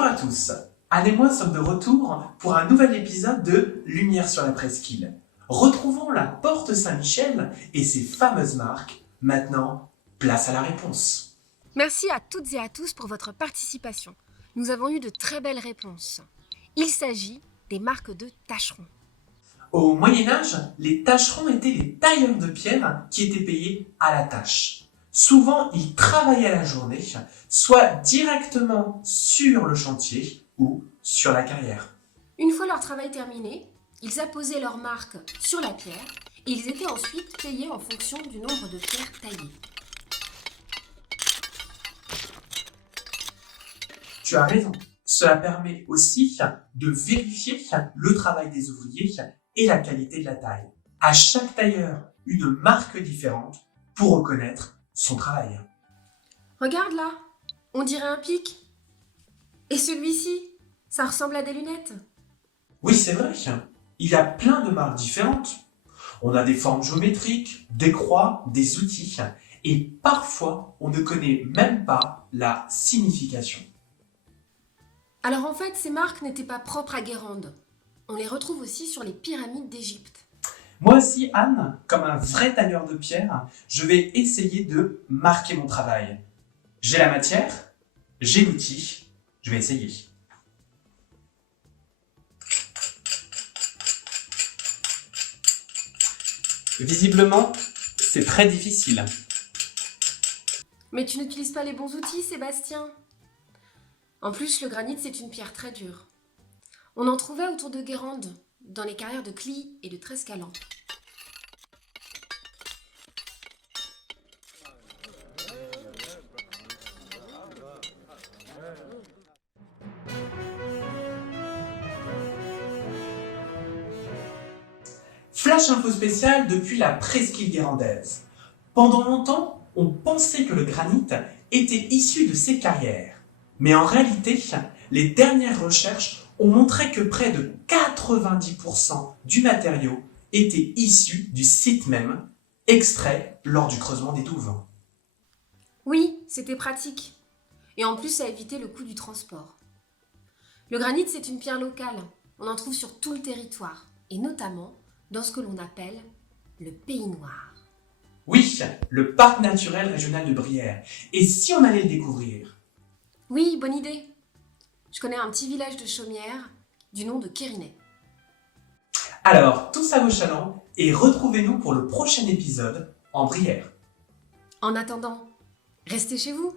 Bonjour à tous, Anne et moi sommes de retour pour un nouvel épisode de Lumière sur la presqu'île. Retrouvons la Porte Saint-Michel et ses fameuses marques. Maintenant, place à la réponse. Merci à toutes et à tous pour votre participation. Nous avons eu de très belles réponses. Il s'agit des marques de tâcherons. Au Moyen-Âge, les tâcherons étaient les tailleurs de pierre qui étaient payés à la tâche. Souvent, ils travaillaient la journée, soit directement sur le chantier ou sur la carrière. Une fois leur travail terminé, ils apposaient leur marque sur la pierre et ils étaient ensuite payés en fonction du nombre de pierres taillées. Tu as raison. Cela permet aussi de vérifier le travail des ouvriers et la qualité de la taille. À chaque tailleur, une marque différente pour reconnaître son travail. Regarde là, on dirait un pic. Et celui-ci, ça ressemble à des lunettes. Oui, c'est vrai. Il y a plein de marques différentes. On a des formes géométriques, des croix, des outils. Et parfois, on ne connaît même pas la signification. Alors en fait, ces marques n'étaient pas propres à Guérande. On les retrouve aussi sur les pyramides d'Égypte. Moi aussi, Anne, comme un vrai tailleur de pierre, je vais essayer de marquer mon travail. J'ai la matière, j'ai l'outil, je vais essayer. Visiblement, c'est très difficile. Mais tu n'utilises pas les bons outils, Sébastien. En plus, le granit, c'est une pierre très dure. On en trouvait autour de Guérande, dans les carrières de Cly et de Trescalan. Flash info spécial depuis la presqu'île guérandaise. Pendant longtemps, on pensait que le granit était issu de ces carrières. Mais en réalité, les dernières recherches ont montré que près de 90% du matériau était issu du site même, extrait lors du creusement des douves. Oui, c'était pratique. Et en plus, ça évitait le coût du transport. Le granit, c'est une pierre locale. On en trouve sur tout le territoire, et notamment dans ce que l'on appelle le Pays Noir. Oui, le parc naturel régional de Brière. Et si on allait le découvrir? Oui, bonne idée. Je connais un petit village de chaumières du nom de Quérinet. Alors, tous à vos chalands et retrouvez-nous pour le prochain épisode en Brière. En attendant, restez chez vous.